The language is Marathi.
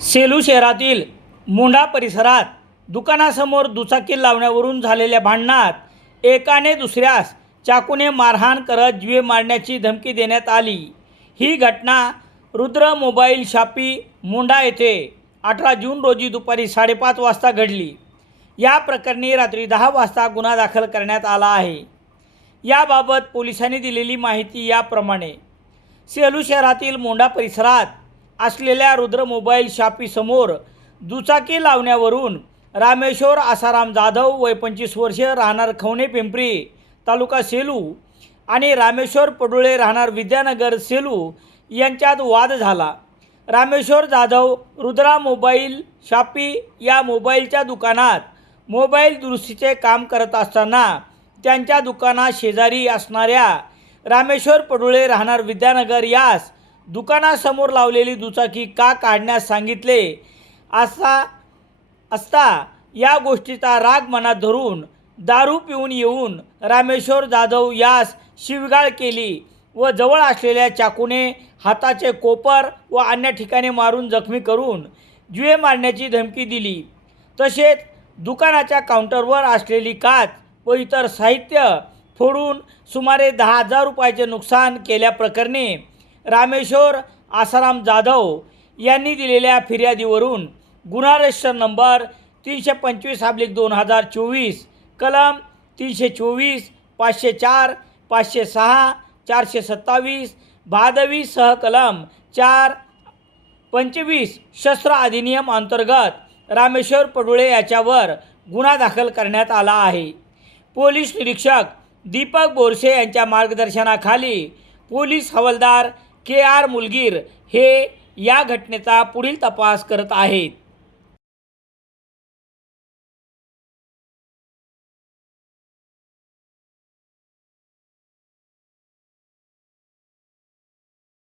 सेलू शहरातील मुंढा परिसरात दुकानासमोर दुचाकी लावण्यावरून झालेल्या भांडणात एकाने दुसऱ्यास चाकूने मारहाण करत जीवे मारण्याची धमकी देण्यात आली. ही घटना रुद्र मोबाईल शापी मुंडा येथे अठरा जून रोजी दुपारी साडेपाच वाजता घडली. या प्रकरणी रात्री दहा वाजता गुन्हा दाखल करण्यात आला आहे. याबाबत पोलिसांनी दिलेली माहिती याप्रमाणे. सेलू शहरातील मोंढा परिसरात असलेल्या रुद्र मोबाईल शॉपीसमोर दुचाकी लावण्यावरून रामेश्वर आसाराम जाधव वय पंचवीस वर्ष राहणार खवणे पिंपरी तालुका सेलू आणि रामेश्वर पडुळे राहणार विद्यानगर सेलू यांच्यात वाद झाला. रामेश्वर जाधव रुद्रा मोबाईल शॉपी या मोबाईलच्या दुकानात मोबाईल दुरुस्तीचे काम करत असताना त्यांच्या दुकानात शेजारी असणाऱ्या रामेश्वर पडुळे राहणार विद्यानगर यास दुकानासमोर लावलेली दुचाकी का काढण्यास सांगितले असा असता या गोष्टीचा राग मनात धरून दारू पिऊन येऊन रामेश्वर जाधव यास शिवगाळ केली व जवळ असलेल्या चाकूने हाताचे कोपर व अन्य ठिकाणी मारून जखमी करून जुवे मारण्याची धमकी दिली. तसेच दुकानाच्या काउंटरवर असलेली काच व इतर साहित्य फोडून सुमारे दहा हजार रुपयाचे नुकसान केल्याप्रकरणी रामेश्वर आसाराम जाधव यांनी दिलेल्या फिर्यादीवरून गुन्हा रजिस्टर नंबर तीनशे पंचवीस हाब्लिक दोन हजार चोवीस कलम तीनशे चोवीस पाचशे चार पाचशे सहा चारशे सत्तावीस भादवी सह कलम चार पंचवीस शस्त्र अधिनियम अंतर्गत रामेश्वर पडुळे याच्यावर गुन्हा दाखल करण्यात आला आहे. पोलीस निरीक्षक दीपक बोरसे यांच्या मार्गदर्शनाखाली पोलीस हवालदार के आर मुलगीर हे या घटनेचा पुढील तपास करत आहेत.